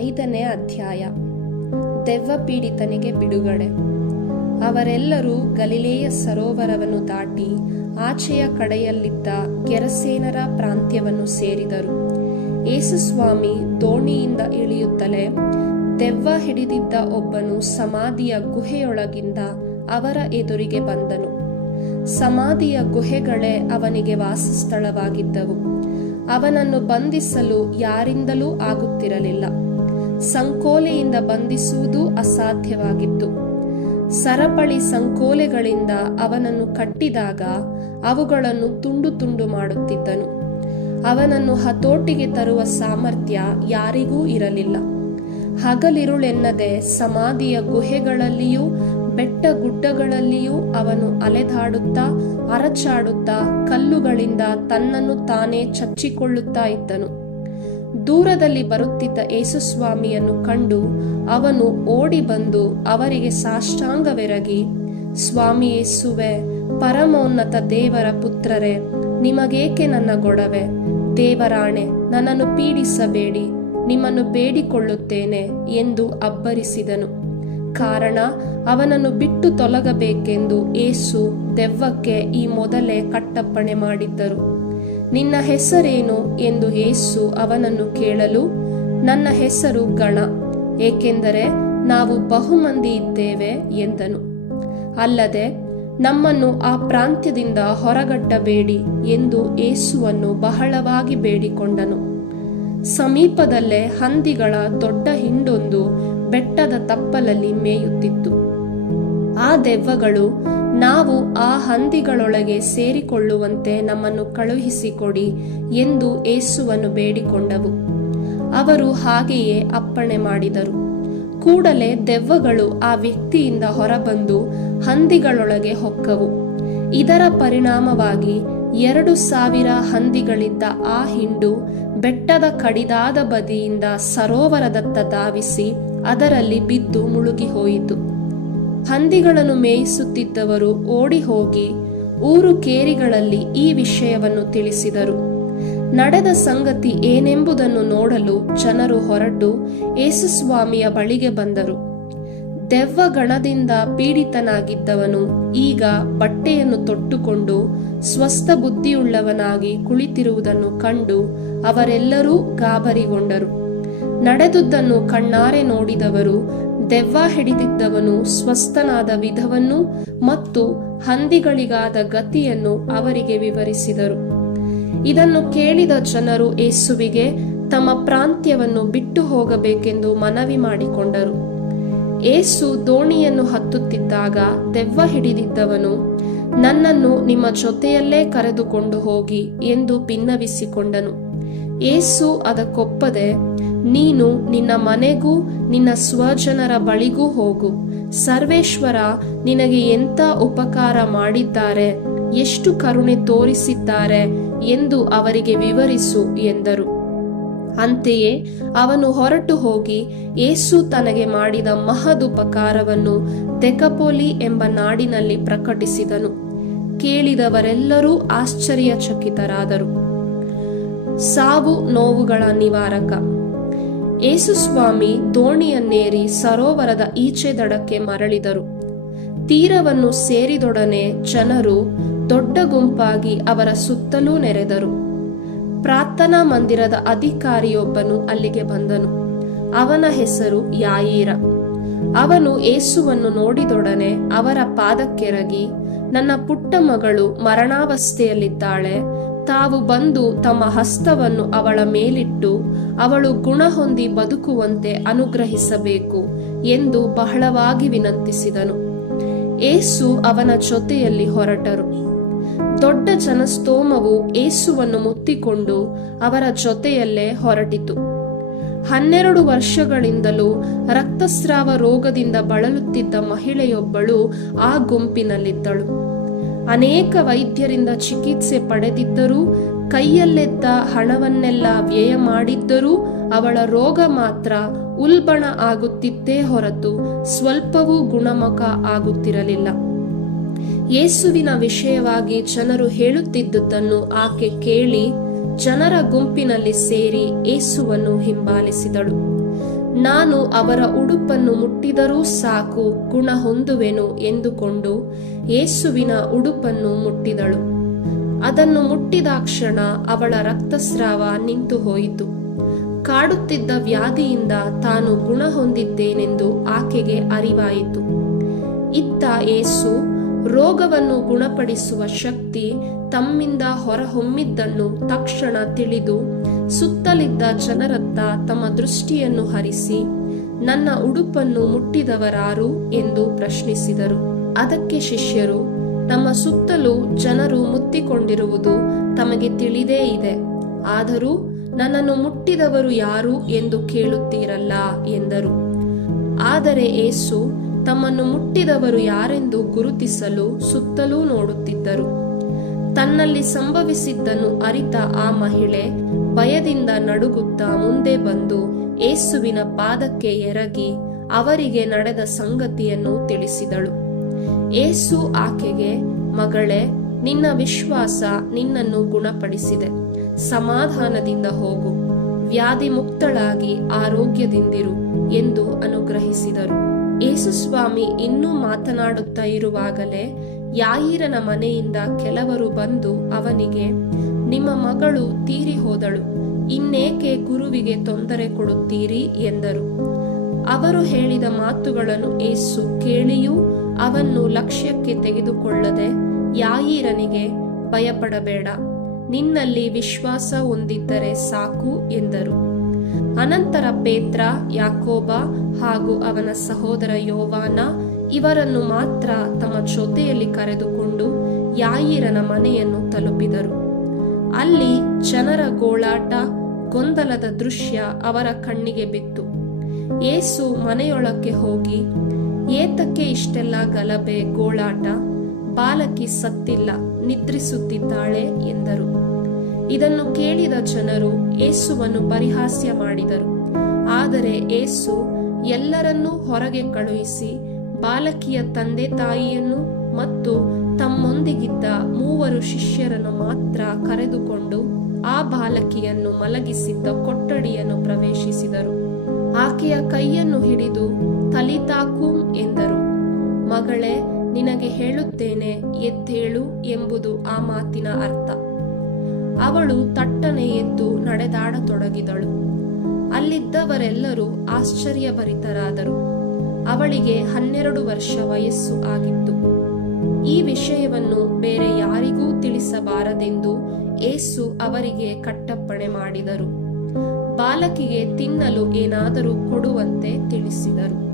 ಐದನೇ ಅಧ್ಯಾಯ. ದೆವ್ವ ಪೀಡಿತನಿಗೆ ಬಿಡುಗಡೆ. ಅವರೆಲ್ಲರೂ ಗಲಿಲೇಯ ಸರೋವರವನ್ನು ದಾಟಿ ಆಚೆಯ ಕಡೆಯಲ್ಲಿದ್ದ ಗೆರಸೇನರ ಪ್ರಾಂತ್ಯವನ್ನು ಸೇರಿದರು. ಯೇಸುಸ್ವಾಮಿ ದೋಣಿಯಿಂದ ಇಳಿಯುತ್ತಲೇ ದೆವ್ವ ಹಿಡಿದಿದ್ದ ಒಬ್ಬನು ಸಮಾಧಿಯ ಗುಹೆಯೊಳಗಿಂದ ಅವರ ಎದುರಿಗೆ ಬಂದನು. ಸಮಾಧಿಯ ಗುಹೆಗಳೇ ಅವನಿಗೆ ವಾಸಸ್ಥಳವಾಗಿದ್ದವು. ಅವನನ್ನು ಬಂಧಿಸಲು ಯಾರಿಂದಲೂ ಆಗುತ್ತಿರಲಿಲ್ಲ. ಸಂಕೋಲೆಯಿಂದ ಬಂಧಿಸುವುದು ಅಸಾಧ್ಯವಾಗಿತ್ತು. ಸರಪಳಿ ಸಂಕೋಲೆಗಳಿಂದ ಅವನನ್ನು ಕಟ್ಟಿದಾಗ ಅವುಗಳನ್ನು ತುಂಡು ತುಂಡು ಮಾಡುತ್ತಿದ್ದನು. ಅವನನ್ನು ಹತೋಟಿಗೆ ತರುವ ಸಾಮರ್ಥ್ಯ ಯಾರಿಗೂ ಇರಲಿಲ್ಲ. ಹಗಲಿರುಳೆನ್ನದೆ ಸಮಾಧಿಯ ಗುಹೆಗಳಲ್ಲಿಯೂ, ಬೆಟ್ಟ ಗುಡ್ಡಗಳಲ್ಲಿಯೂ ಅವನು ಅಲೆದಾಡುತ್ತಾ, ಅರಚಾಡುತ್ತಾ, ಕಲ್ಲುಗಳಿಂದ ತನ್ನನ್ನು ತಾನೇ ಚಚ್ಚಿಕೊಳ್ಳುತ್ತಾ ಇದ್ದನು. ದೂರದಲ್ಲಿ ಬರುತ್ತಿದ್ದ ಯೇಸುಸ್ವಾಮಿಯನ್ನು ಕಂಡು ಅವನು ಓಡಿ ಬಂದು ಅವರಿಗೆ ಸಾಷ್ಟಾಂಗವೆರಗಿ, ಸ್ವಾಮಿ ಯೇಸುವೆ, ಪರಮೋನ್ನತ ದೇವರ ಪುತ್ರರೇ, ನಿಮಗೇಕೆ ನನ್ನ ಗೊಡವೆ? ದೇವರಾಣೆ, ನನ್ನನ್ನು ಪೀಡಿಸಬೇಡಿ, ನಿಮ್ಮನ್ನು ಬೇಡಿಕೊಳ್ಳುತ್ತೇನೆ ಎಂದು ಅಬ್ಬರಿಸಿದನು. ಕಾರಣ, ಅವನನ್ನು ಬಿಟ್ಟು ತೊಲಗಬೇಕೆಂದು ಏಸು ದೆವ್ವಕ್ಕೆ ಈ ಮೊದಲೇ ಕಟ್ಟಪ್ಪಣೆ ಮಾಡಿದ್ದರು. ನಿನ್ನ ಹೆಸರೇನು ಎಂದು ಏಸು ಅವನನ್ನು ಕೇಳಲು, ನನ್ನ ಹೆಸರು ಗಣ, ಏಕೆಂದರೆ ನಾವು ಬಹುಮಂದಿ ಇದ್ದೇವೆ ಎಂದನು. ಅಲ್ಲದೆ, ನಮ್ಮನ್ನು ಆ ಪ್ರಾಂತ್ಯದಿಂದ ಹೊರಗಟ್ಟಬೇಡಿ ಎಂದು ಏಸುವನ್ನು ಬಹಳವಾಗಿ ಬೇಡಿಕೊಂಡನು. ಸಮೀಪದಲ್ಲೇ ಹಂದಿಗಳ ದೊಡ್ಡ ಹಿಂಡೊಂದು ಬೆಟ್ಟದ ತಪ್ಪಲಲ್ಲಿ ಮೇಯುತ್ತಿತ್ತು. ಆ ದೆವ್ವಗಳು ನಾವು ಆ ಹಂದಿಗಳೊಳಗೆ ಸೇರಿಕೊಳ್ಳುವಂತೆ ನಮ್ಮನ್ನು ಕಳುಹಿಸಿಕೊಡಿ ಎಂದು ಏಸುವನ್ನು ಬೇಡಿಕೊಂಡವು. ಅವರು ಹಾಗೆಯೇ ಅಪ್ಪಣೆ ಮಾಡಿದರು. ಕೂಡಲೇ ದೆವ್ವಗಳು ಆ ವ್ಯಕ್ತಿಯಿಂದ ಹೊರಬಂದು ಹಂದಿಗಳೊಳಗೆ ಹೊಕ್ಕವು. ಇದರ ಪರಿಣಾಮವಾಗಿ ಎರಡು ಸಾವಿರ ಹಂದಿಗಳಿದ್ದ ಆ ಹಿಂಡು ಬೆಟ್ಟದ ಕಡಿದಾದ ಬದಿಯಿಂದ ಸರೋವರದತ್ತ ಧಾವಿಸಿ ಅದರಲ್ಲಿ ಬಿದ್ದು ಮುಳುಗಿ ಹೋಯಿತು ಹಂದಿಗಳನ್ನು ಮೇಯಿಸುತ್ತಿದ್ದವರು ಓಡಿ ಹೋಗಿ ಊರು ಕೇರಿಗಳಲ್ಲಿ ಈ ವಿಷಯವನ್ನು ತಿಳಿಸಿದರು. ನಡೆದ ಸಂಗತಿ ಏನೆಂಬುದನ್ನು ನೋಡಲು ಜನರು ಹೊರಟು ಯೇಸುಸ್ವಾಮಿಯ ಬಳಿಗೆ ಬಂದರು. ದೆವ್ವ ಗಣದಿಂದ ಪೀಡಿತನಾಗಿದ್ದವನು ಈಗ ಬಟ್ಟೆಯನ್ನು ತೊಟ್ಟುಕೊಂಡು ಸ್ವಸ್ಥ ಬುದ್ಧಿಯುಳ್ಳವನಾಗಿ ಕುಳಿತಿರುವುದನ್ನು ಕಂಡು ಅವರೆಲ್ಲರೂ ಗಾಬರಿಗೊಂಡರು. ನಡೆದುದನ್ನು ಕಣ್ಣಾರೆ ನೋಡಿದವರು ದೆವ್ವ ಹಿಡಿದಿದ್ದವನು ಸ್ವಸ್ಥನಾದ ವಿಧವನ್ನು ಮತ್ತು ಹಂದಿಗಳಿಗಾದ ಗತಿಯನ್ನು ಅವರಿಗೆ ವಿವರಿಸಿದರು. ಇದನ್ನು ಕೇಳಿದ ಜನರು ಏಸುವಿಗೆ ತಮ್ಮ ಪ್ರಾಂತ್ಯವನ್ನು ಬಿಟ್ಟು ಹೋಗಬೇಕೆಂದು ಮನವಿ ಮಾಡಿಕೊಂಡರು. ಏಸು ದೋಣಿಯನ್ನು ಹತ್ತುತ್ತಿದ್ದಾಗ ದೆವ್ವ ಹಿಡಿದಿದ್ದವನು, ನನ್ನನ್ನು ನಿಮ್ಮ ಜೊತೆಯಲ್ಲೇ ಕರೆದುಕೊಂಡು ಹೋಗಿ ಎಂದು ಭಿನ್ನವಿಸಿಕೊಂಡನು. ಏಸು ಅದಕ್ಕೊಪ್ಪದೆ, ನೀನು ನಿನ್ನ ಮನೆಗೂ ನಿನ್ನ ಸ್ವಜನರ ಬಳಿಗೂ ಹೋಗು. ಸರ್ವೇಶ್ವರ ನಿನಗೆ ಎಂತ ಉಪಕಾರ ಮಾಡಿದ್ದಾರೆ, ಎಷ್ಟು ಕರುಣೆ ತೋರಿಸಿದ್ದಾರೆ ಎಂದು ಅವರಿಗೆ ವಿವರಿಸು ಎಂದರು. ಅಂತೆಯೇ ಅವನು ಹೊರಟು ಹೋಗಿ ಏಸು ತನಗೆ ಮಾಡಿದ ಮಹದುಪಕಾರವನ್ನು ತೆಕಪೋಲಿ ಎಂಬ ನಾಡಿನಲ್ಲಿ ಪ್ರಕಟಿಸಿದನು. ಕೇಳಿದವರೆಲ್ಲರೂ ಆಶ್ಚರ್ಯಚಕಿತರಾದರು. ಸಾವು ನೋವುಗಳ ನಿವಾರಕ. ಯೇಸುಸ್ವಾಮಿ ದೋಣಿಯನ್ನೇರಿ ಸರೋವರದ ಈಚೆ ದಡಕ್ಕೆ ಮರಳಿದರು. ತೀರವನ್ನು ಸೇರಿದೊಡನೆ ಜನರು ದೊಡ್ಡ ಗುಂಪಾಗಿ ಅವರ ಸುತ್ತಲೂ ನೆರೆದರು. ಪ್ರಾರ್ಥನಾ ಮಂದಿರದ ಅಧಿಕಾರಿಯೊಬ್ಬನು ಅಲ್ಲಿಗೆ ಬಂದನು. ಅವನ ಹೆಸರು ಯಾಯೀರ. ಅವನು ಏಸುವನ್ನು ನೋಡಿದೊಡನೆ ಅವರ ಪಾದಕ್ಕೆರಗಿ, ನನ್ನ ಪುಟ್ಟ ಮಗಳು ಮರಣಾವಸ್ಥೆಯಲ್ಲಿದ್ದಾಳೆ ತಾವು ಬಂದು ತಮ್ಮ ಹಸ್ತವನ್ನು ಅವಳ ಮೇಲಿಟ್ಟು ಅವಳು ಗುಣ ಹೊಂದಿ ಬದುಕುವಂತೆ ಅನುಗ್ರಹಿಸಬೇಕು ಎಂದು ಬಹಳವಾಗಿ ವಿನಂತಿಸಿದನು. ಏಸು ಅವನ ಜೊತೆಯಲ್ಲಿ ಹೊರಟರು. ದೊಡ್ಡ ಜನಸ್ತೋಮವು ಏಸುವನ್ನು ಮುತ್ತಿಕೊಂಡು ಅವರ ಜೊತೆಯಲ್ಲೇ ಹೊರಟಿತು. ಹನ್ನೆರಡು ವರ್ಷಗಳಿಂದಲೂ ರಕ್ತಸ್ರಾವ ರೋಗದಿಂದ ಬಳಲುತ್ತಿದ್ದ ಮಹಿಳೆಯೊಬ್ಬಳು ಆ ಗುಂಪಿನಲ್ಲಿದ್ದಳು. ಅನೇಕ ವೈದ್ಯರಿಂದ ಚಿಕಿತ್ಸೆ ಪಡೆದಿದ್ದರೂ, ಕೈಯಲ್ಲೆದ್ದ ಹಣವನ್ನೆಲ್ಲ ವ್ಯಯ ಮಾಡಿದ್ದರೂ ಅವಳ ರೋಗ ಮಾತ್ರ ಉಲ್ಬಣ ಆಗುತ್ತಿತ್ತೇ ಹೊರತು ಸ್ವಲ್ಪವೂ ಗುಣಮುಖ ಆಗುತ್ತಿರಲಿಲ್ಲ. ಯೇಸುವಿನ ವಿಷಯವಾಗಿ ಜನರು ಹೇಳುತ್ತಿದ್ದುದನ್ನು ಆಕೆ ಕೇಳಿ ಜನರ ಗುಂಪಿನಲ್ಲಿ ಸೇರಿ ಏಸುವನ್ನು ಹಿಂಬಾಲಿಸಿದಳು. ನಾನು ಅವರ ಉಡುಪನ್ನು ಮುಟ್ಟಿದರೂ ಸಾಕು ಗುಣ ಹೊಂದುವೆನು ಎಂದುಕೊಂಡು ಯೇಸುವಿನ ಉಡುಪನ್ನು ಮುಟ್ಟಿದಳು. ಅದನ್ನು ಮುಟ್ಟಿದಾಕ್ಷಣ ಅವಳ ರಕ್ತಸ್ರಾವ ನಿಂತು ಹೋಯಿತು. ಕಾಡುತ್ತಿದ್ದ ವ್ಯಾಧಿಯಿಂದ ತಾನು ಗುಣ ಹೊಂದಿದ್ದೇನೆಂದು ಆಕೆಗೆ ಅರಿವಾಯಿತು. ಇತ್ತ ಏಸು ರೋಗವನ್ನು ಗುಣಪಡಿಸುವ ಶಕ್ತಿ ತಮ್ಮಿಂದ ಹೊರಹೊಮ್ಮಿದ್ದನ್ನು ತಕ್ಷಣ ತಿಳಿದು ಸುತ್ತಲಿದ್ದ ಜನರತ್ತ ತಮ್ಮ ದೃಷ್ಟಿಯನ್ನು ಹರಿಸಿ, ನನ್ನ ಉಡುಪನ್ನು ಮುಟ್ಟಿದವರಾರು ಎಂದು ಪ್ರಶ್ನಿಸಿದರು. ಅದಕ್ಕೆ ಶಿಷ್ಯರು ತಮ್ಮ ಸುತ್ತಲೂ ಜನರು ಮುತ್ತಿಕೊಂಡಿರುವುದು ತಮಗೆ ತಿಳಿದೇ ಇದೆ. ಆದರೂ ನನ್ನನ್ನು ಮುಟ್ಟಿದವರು ಯಾರು ಎಂದು ಕೇಳುತ್ತೀರಲ್ಲ ಎಂದರು. ಆದರೆ ಏಸು ತಮ್ಮನ್ನು ಮುಟ್ಟಿದವರು ಯಾರೆಂದು ಗುರುತಿಸಲು ಸುತ್ತಲೂ ನೋಡುತ್ತಿದ್ದರು. ತನ್ನಲ್ಲಿ ಸಂಭವಿಸಿದ್ದನ್ನು ಅರಿತ ಆ ಮಹಿಳೆ ಭಯದಿಂದ ನಡುಗುತ್ತಾ ಮುಂದೆ ಬಂದು ಏಸುವಿನ ಪಾದಕ್ಕೆ ಎರಗಿ ಅವರಿಗೆ ನಡೆದ ಸಂಗತಿಯನ್ನು ತಿಳಿಸಿದಳು. ಏಸು ಆಕೆಗೆ, ಮಗಳೇ, ನಿನ್ನ ವಿಶ್ವಾಸ ನಿನ್ನನ್ನು ಗುಣಪಡಿಸಿದೆ. ಸಮಾಧಾನದಿಂದ ಹೋಗು. ವ್ಯಾಧಿ ಮುಕ್ತಳಾಗಿ ಆರೋಗ್ಯದಿಂದಿರು ಎಂದು ಅನುಗ್ರಹಿಸಿದರು. ಯೇಸುಸ್ವಾಮಿ ಇನ್ನೂ ಮಾತನಾಡುತ್ತಾ ಇರುವಾಗಲೇ ಯಾಯಿರನ ಮನೆಯಿಂದ ಕೆಲವರು ಬಂದು ಅವನಿಗೆ, ನಿಮ್ಮ ಮಗಳು ತೀರಿ ಹೋದಳು, ಇನ್ನೇಕೆ ಗುರುವಿಗೆ ತೊಂದರೆ ಕೊಡುತ್ತೀರಿ ಎಂದರು. ಅವರು ಹೇಳಿದ ಮಾತುಗಳನ್ನು ಏಸು ಕೇಳಿಯೂ ಅವನ್ನು ಲಕ್ಷ್ಯಕ್ಕೆ ತೆಗೆದುಕೊಳ್ಳದೆ ಯಾಯೀರನಿಗೆ, ಭಯಪಡಬೇಡ, ನಿನ್ನಲ್ಲಿ ವಿಶ್ವಾಸ ಹೊಂದಿದ್ದರೆ ಸಾಕು ಎಂದರು. ಅನಂತರ ಪೇತ್ರ, ಯಾಕೋಬ ಹಾಗೂ ಅವನ ಸಹೋದರ ಯೋವಾನ ಇವರನ್ನು ಮಾತ್ರ ತಮ್ಮ ಜೊತೆಯಲ್ಲಿ ಕರೆದುಕೊಂಡು ಯಾಯಿರನ ಮನೆಯನ್ನು ತಲುಪಿದರು. ಅಲ್ಲಿ ಜನರ ಗೋಳಾಟ, ಗೊಂದಲದ ದೃಶ್ಯ ಅವರ ಕಣ್ಣಿಗೆ ಬಿತ್ತು. ಏಸು ಮನೆಯೊಳಕ್ಕೆ ಹೋಗಿ, ಏತಕ್ಕೆ ಇಷ್ಟೆಲ್ಲ ಗಲಭೆ, ಗೋಳಾಟ? ಬಾಲಕಿ ಸತ್ತಿಲ್ಲ, ನಿದ್ರಿಸುತ್ತಿದ್ದಾಳೆ ಎಂದರು. ಇದನ್ನು ಕೇಳಿದ ಜನರು ಏಸುವನ್ನು ಪರಿಹಾಸ್ಯ ಮಾಡಿದರು. ಆದರೆ ಏಸು ಎಲ್ಲರನ್ನೂ ಹೊರಗೆ ಕಳುಹಿಸಿ ಬಾಲಕಿಯ ತಂದೆ ತಾಯಿಯನ್ನು ಮತ್ತು ತಮ್ಮೊಂದಿಗಿದ್ದ ಮೂವರು ಶಿಷ್ಯರನ್ನು ಮಾತ್ರ ಕರೆದುಕೊಂಡು ಆ ಬಾಲಕಿಯನ್ನು ಮಲಗಿಸಿದ್ದ ಕೊಠಡಿಯನ್ನು ಪ್ರವೇಶಿಸಿದರು. ಆಕೆಯ ಕೈಯನ್ನು ಹಿಡಿದು ತಲಿತಾಕೂಂ ಎಂದರು. ಮಗಳೇ, ನಿನಗೆ ಹೇಳುತ್ತೇನೆ, ಎದ್ದೇಳು ಎಂಬುದು ಆ ಮಾತಿನ ಅರ್ಥ. ಅವಳು ತಟ್ಟನೆ ಎದ್ದು ನಡೆದಾಡತೊಡಗಿದಳು. ಅಲ್ಲಿದ್ದವರೆಲ್ಲರೂ ಆಶ್ಚರ್ಯಭರಿತರಾದರು. ಅವಳಿಗೆ ಹನ್ನೆರಡು ವರ್ಷ ವಯಸ್ಸು ಆಗಿತ್ತು. ಈ ವಿಷಯವನ್ನು ಬೇರೆ ಯಾರಿಗೂ ತಿಳಿಸಬಾರದೆಂದು ಏಸು ಅವರಿಗೆ ಕಟ್ಟಪ್ಪಣೆ ಮಾಡಿದರು. ಬಾಲಕಿಗೆ ತಿನ್ನಲು ಏನಾದರೂ ಕೊಡುವಂತೆ ತಿಳಿಸಿದರು.